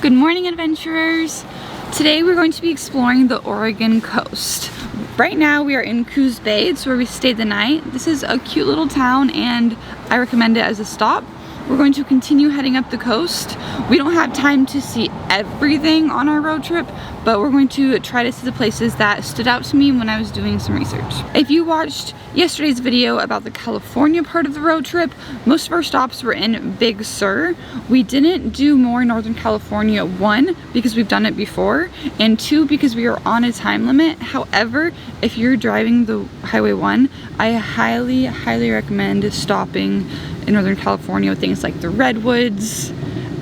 Good morning, adventurers! Today we're going to be exploring the Oregon coast. Right now we are in Coos Bay. It's where we stayed the night. This is a cute little town and I recommend it as a stop. We're going to continue heading up the coast. We don't have time to see everything on our road trip, but we're going to try to see the places that stood out to me when I was doing some research. If you watched yesterday's video about the California part of the road trip, most of our stops were in Big Sur. We didn't do more Northern California, one, because we've done it before, and two, because we are on a time limit. However, if you're driving the Highway 1, I highly recommend stopping in Northern California with things like the Redwoods,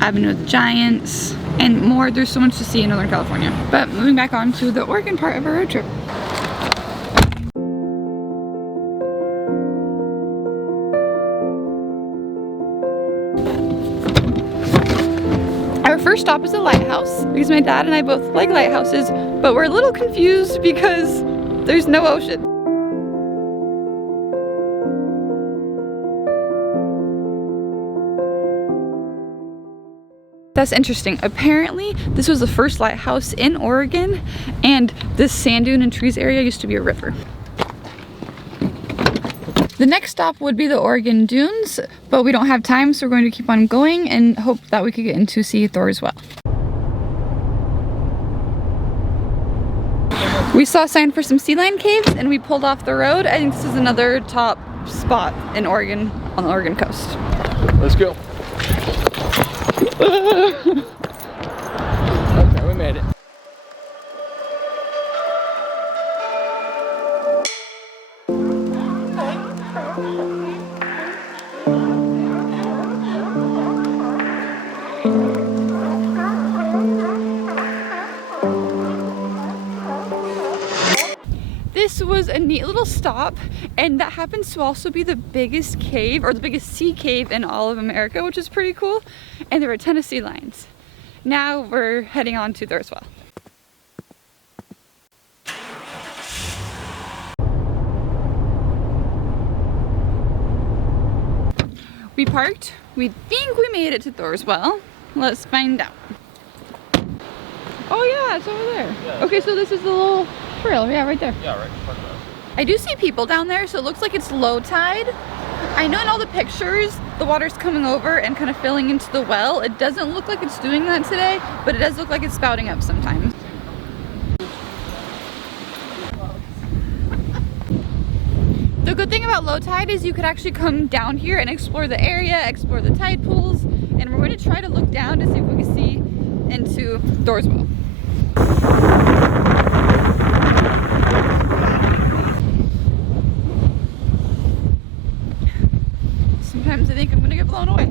Avenue of the Giants, and more. There's so much to see in Northern California. But moving back on to the Oregon part of our road trip. Our first stop is a lighthouse because my dad and I both like lighthouses, but we're a little confused because there's no ocean. That's interesting. Apparently, this was the first lighthouse in Oregon, and this sand dune and trees area used to be a river. The next stop would be the Oregon Dunes, but we don't have time, so we're going to keep on going and hope that we could get in to see Thors Well. We saw a sign for some sea lion caves, and we pulled off the road. I think this is another top spot in Oregon, on the Oregon coast. Let's go. Okay, we made it. This was a neat little stop, and that happens to also be the biggest cave, or the biggest sea cave in all of America, which is pretty cool. And there were a ton of sea lions. Now we're heading on to Thors Well. We parked. We think we made it to Thors Well. Let's find out. Oh yeah, it's over there. Yeah, okay, so this is the little trail. Yeah, right there. Yeah, right in front of us. I do see people down there, so it looks like it's low tide. I know in all the pictures, the water's coming over and kind of filling into the well. It doesn't look like it's doing that today, but it does look like it's spouting up sometimes. The good thing about low tide is you could actually come down here and explore the area, explore the tide pools, and we're going to try to look down to see if we can see into Thors Well. Sometimes I think I'm gonna get blown away.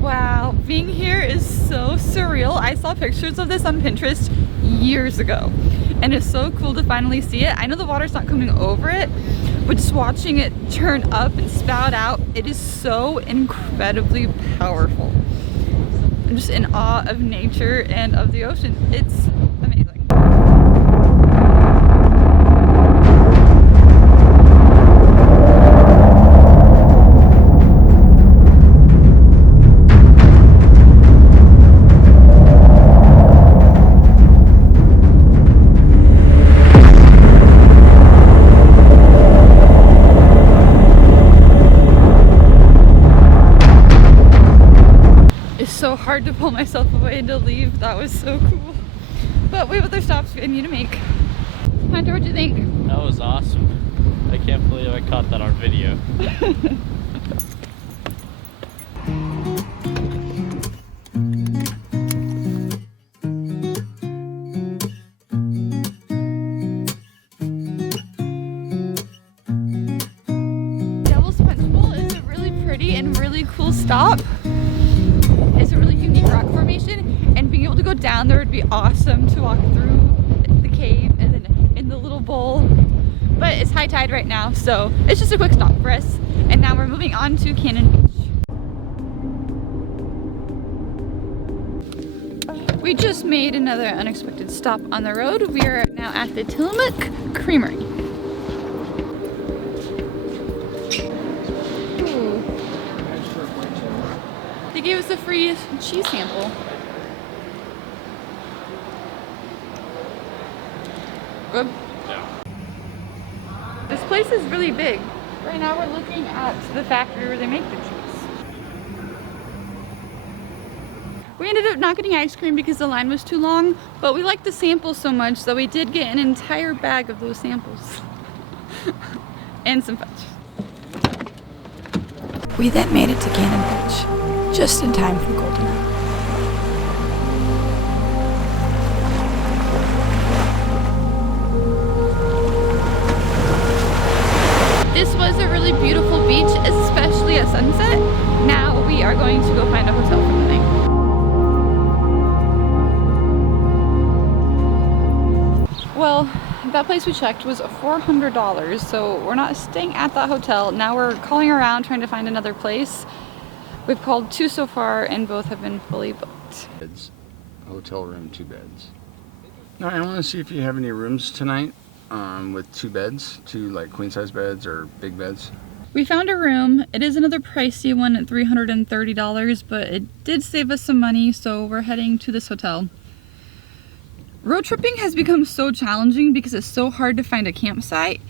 Wow, being here is so surreal. I saw pictures of this on Pinterest years ago, and it's so cool to finally see it. I know the water's not coming over it, but just watching it turn up and spout out, it is so incredibly powerful. I'm just in awe of nature and of the ocean. It's amazing. So hard to pull myself away and to leave. That was so cool. But we have other stops we need to make. Hunter, what'd you think? That was awesome. I can't believe I caught that on video. Devil's Punch Bowl is a really pretty and really cool stop. It's a really unique rock formation, and being able to go down there would be awesome to walk through the cave and then in the little bowl. But it's high tide right now, so it's just a quick stop for us. And now we're moving on to Cannon Beach. We just made another unexpected stop on the road. We are now at the Tillamook Creamery. Ooh. They gave us a free cheese sample. Good? Yeah. This place is really big. Right now we're looking at the factory where they make the cheese. We ended up not getting ice cream because the line was too long, but we liked the samples so much that we did get an entire bag of those samples. And some fudge. We then made it to Cannon Beach, just in time for golden hour. This was a really beautiful beach, especially at sunset. Now we are going to go find a hotel for the night. Well, that place we checked was $400, so we're not staying at that hotel. Now we're calling around trying to find another place. We've called 2 so far and both have been fully booked. Beds. Hotel room, 2 beds. No, I want to see if you have any rooms tonight with 2 beds, 2 like queen size beds or big beds. We found a room. It is another pricey one at $330, but it did save us some money, so we're heading to this hotel. Road tripping has become so challenging because it's so hard to find a campsite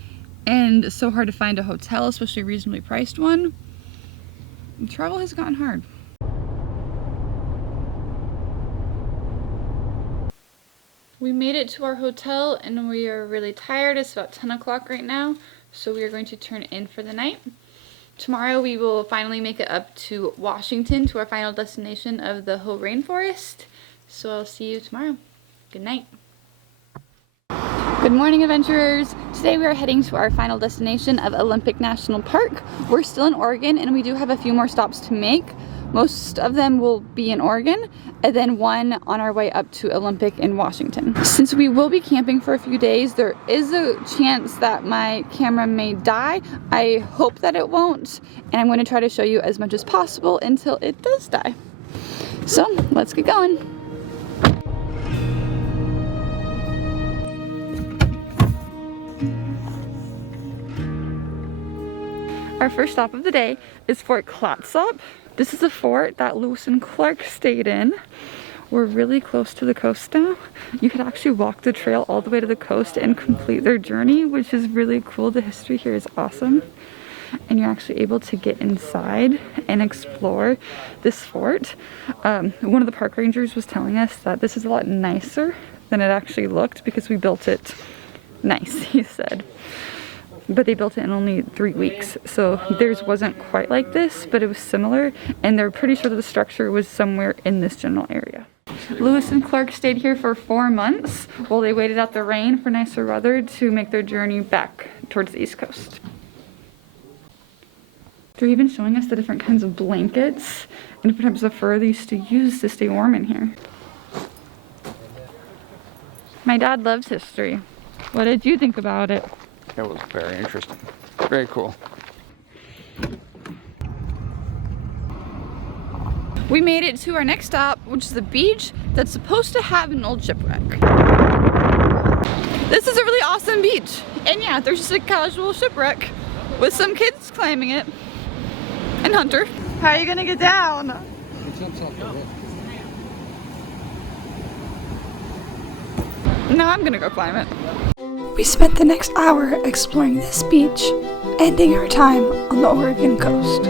and so hard to find a hotel, especially a reasonably priced one. Travel has gotten hard. We made it to our hotel and we are really tired. It's about 10 o'clock right now, so we are going to turn in for the night. Tomorrow we will finally make it up to Washington, to our final destination of the whole rainforest. So I'll see you tomorrow. Good night. Good morning, adventurers. Today we are heading to our final destination of Olympic National Park. We're still in Oregon and we do have a few more stops to make. Most of them will be in Oregon and then one on our way up to Olympic in Washington. Since we will be camping for a few days, there is a chance that my camera may die. I hope that it won't, and I'm going to try to show you as much as possible until it does die. So let's get going. Our first stop of the day is Fort Clatsop. This is a fort that Lewis and Clark stayed in. We're really close to the coast now. You could actually walk the trail all the way to the coast and complete their journey, which is really cool. The history here is awesome. And you're actually able to get inside and explore this fort. One of the park rangers was telling us that this is a lot nicer than it actually looked because we built it nice, he said. But they built it in only 3 weeks, so theirs wasn't quite like this, but it was similar, and they're pretty sure that the structure was somewhere in this general area. Lewis and Clark stayed here for 4 months while they waited out the rain for nicer weather to make their journey back towards the East Coast. They're even showing us the different kinds of blankets and different types of fur they used to use to stay warm in here. My dad loves history. What did you think about it? It was very interesting. Very cool. We made it to our next stop, which is the beach that's supposed to have an old shipwreck. This is a really awesome beach. And yeah, there's just a casual shipwreck with some kids climbing it. And Hunter. How are you gonna get down? No, I'm gonna go climb it. We spent the next hour exploring this beach, ending our time on the Oregon coast.